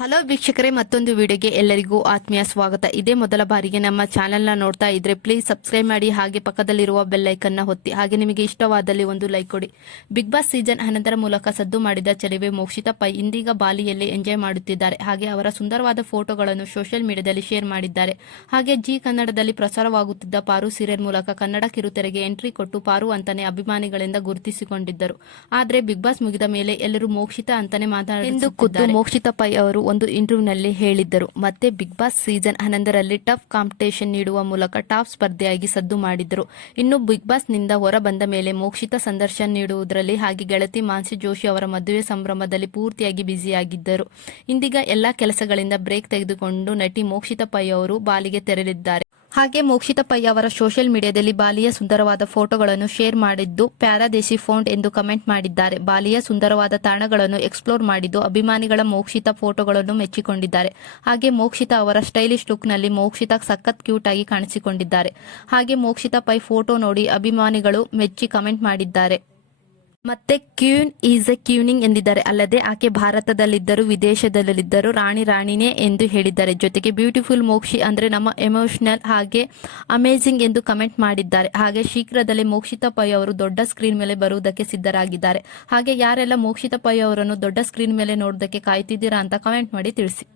Hello ವೀಕ್ಷಕರೇ, ಮತ್ತೊಂದು ವಿಡಿಯೋಗೆ ಎಲ್ಲರಿಗೂ ಆತ್ಮೀಯ ಸ್ವಾಗತ. ಇದೇ ಮೊದಲ ಬಾರಿಗೆ ನಮ್ಮ ಚಾನೆಲ್ನ ನೋಡ್ತಾ ಇದ್ರೆ ಪ್ಲೀಸ್ ಸಬ್ಸ್ಕ್ರೈಬ್ ಮಾಡಿ, ಹಾಗೆ ಪಕ್ಕದಲ್ಲಿರುವ ಬೆಲ್ಲೈಕನ್ನ ಹೊತ್ತಿ ಹಾಗೆ ನಿಮಗೆ ಇಷ್ಟವಾದಲ್ಲಿ ಒಂದು ಲೈಕ್ ಕೊಡಿ. ಬಿಗ್ ಬಾಸ್ ಸೀಸನ್ ಹನ್ನೊಂದರ ಮೂಲಕ ಸದ್ದು ಮಾಡಿದ ಚೆಲುವೆ ಮೋಕ್ಷಿತ ಪೈ ಇಂದೀಗ ಬಾಲಿಯಲ್ಲಿ ಎಂಜಾಯ್ ಮಾಡುತ್ತಿದ್ದಾರೆ. ಹಾಗೆ ಅವರ ಸುಂದರವಾದ ಫೋಟೋಗಳನ್ನು ಸೋಷಿಯಲ್ ಮೀಡಿಯಾದಲ್ಲಿ ಶೇರ್ ಮಾಡಿದ್ದಾರೆ. ಹಾಗೆ ಜಿ ಕನ್ನಡದಲ್ಲಿ ಪ್ರಸಾರವಾಗುತ್ತಿದ್ದ ಪಾರು ಸೀರಿಯಲ್ ಮೂಲಕ ಕನ್ನಡ ಕಿರುತೆರೆಗೆ ಎಂಟ್ರಿ ಕೊಟ್ಟು ಪಾರು ಅಂತಾನೆ ಅಭಿಮಾನಿಗಳಿಂದ ಗುರುತಿಸಿಕೊಂಡಿದ್ದರು. ಆದರೆ ಬಿಗ್ ಬಾಸ್ ಮುಗಿದ ಮೇಲೆ ಎಲ್ಲರೂ ಮೋಕ್ಷಿತಾ ಅಂತಾನೆ ಮಾತನಾಡಿ ಮೋಕ್ಷಿತಾ ಪೈ ಅವರು ಒಂದು ಇಂಟರ್ವ್ಯೂನಲ್ಲಿ ಹೇಳಿದ್ದರು. ಮತ್ತೆ ಬಿಗ್ ಬಾಸ್ ಸೀಸನ್ ಹನ್ನೊಂದರಲ್ಲಿ ಟಫ್ ಕಾಂಪಿಟೇಷನ್ ನೀಡುವ ಮೂಲಕ ಟಾಪ್ ಸ್ಪರ್ಧೆಯಾಗಿ ಸದ್ದು ಮಾಡಿದ್ರು ಇನ್ನು ಬಿಗ್ ಬಾಸ್ನಿಂದ ಹೊರ ಬಂದ ಮೇಲೆ ಮೋಕ್ಷಿತ ಸಂದರ್ಶನ ನೀಡುವುದರಲ್ಲಿ ಹಾಗೆ ಗೆಳತಿ ಮಾನ್ಸಿ ಜೋಶಿ ಅವರ ಮದುವೆ ಸಂಭ್ರಮದಲ್ಲಿ ಪೂರ್ತಿಯಾಗಿ ಬ್ಯುಸಿಯಾಗಿದ್ದರು. ಇಂದೀಗ ಎಲ್ಲಾ ಕೆಲಸಗಳಿಂದ ಬ್ರೇಕ್ ತೆಗೆದುಕೊಂಡು ನಟಿ ಮೋಕ್ಷಿತ ಪೈ ಅವರು ಬಾಲಿಗೆ ತೆರಳಿದ್ದಾರೆ. ಹಾಗೆ ಮೋಕ್ಷಿತಾ ಪೈ ಅವರ ಸೋಷಿಯಲ್ ಮೀಡಿಯಾದಲ್ಲಿ ಬಾಲಿಯ ಸುಂದರವಾದ ಫೋಟೋಗಳನ್ನು ಶೇರ್ ಮಾಡಿದ್ದು ಪ್ಯಾರಾದೇಶಿ ಫೋಂಟ್ ಎಂದು ಕಮೆಂಟ್ ಮಾಡಿದ್ದಾರೆ. ಬಾಲಿಯ ಸುಂದರವಾದ ತಾಣಗಳನ್ನು ಎಕ್ಸ್ಪ್ಲೋರ್ ಮಾಡಿದ್ದು, ಅಭಿಮಾನಿಗಳ ಮೋಕ್ಷಿತ ಫೋಟೋಗಳನ್ನು ಮೆಚ್ಚಿಕೊಂಡಿದ್ದಾರೆ. ಹಾಗೆ ಮೋಕ್ಷಿತ ಅವರ ಸ್ಟೈಲಿಶ್ ಲುಕ್ನಲ್ಲಿ ಮೋಕ್ಷಿತ ಸಖತ್ ಕ್ಯೂಟ್ ಆಗಿ ಕಾಣಿಸಿಕೊಂಡಿದ್ದಾರೆ. ಹಾಗೆ ಮೋಕ್ಷಿತ ಪೈ ಫೋಟೋ ನೋಡಿ ಅಭಿಮಾನಿಗಳು ಮೆಚ್ಚಿ ಕಮೆಂಟ್ ಮಾಡಿದ್ದಾರೆ. ಮತ್ತೆ ಕ್ಯೂನ್ ಈಸ್ ಎ ಕ್ಯೂನಿಂಗ್ ಎಂದಿದ್ದಾರೆ. ಅಲ್ಲದೆ ಆಕೆ ಭಾರತದಲ್ಲಿದ್ದರು ವಿದೇಶದಲ್ಲಿದ್ದರು ರಾಣಿ ರಾಣಿನೇ ಎಂದು ಹೇಳಿದ್ದಾರೆ. ಜೊತೆಗೆ ಬ್ಯೂಟಿಫುಲ್ ಮೋಕ್ಷಿ ಅಂದ್ರೆ ನಮ್ಮ ಎಮೋಷನಲ್ ಹಾಗೆ ಅಮೇಜಿಂಗ್ ಎಂದು ಕಮೆಂಟ್ ಮಾಡಿದ್ದಾರೆ. ಹಾಗೆ ಶೀಘ್ರದಲ್ಲೇ ಮೋಕ್ಷಿತಾ ಪೈ ಅವರು ದೊಡ್ಡ ಸ್ಕ್ರೀನ್ ಮೇಲೆ ಬರುವುದಕ್ಕೆ ಸಿದ್ಧರಾಗಿದ್ದಾರೆ. ಹಾಗೆ ಯಾರೆಲ್ಲ ಮೋಕ್ಷಿತಾ ಪೈ ಅವರನ್ನು ದೊಡ್ಡ ಸ್ಕ್ರೀನ್ ಮೇಲೆ ನೋಡೋದಕ್ಕೆ ಕಾಯ್ತಿದ್ದೀರಾ ಅಂತ ಕಮೆಂಟ್ ಮಾಡಿ ತಿಳಿಸಿ.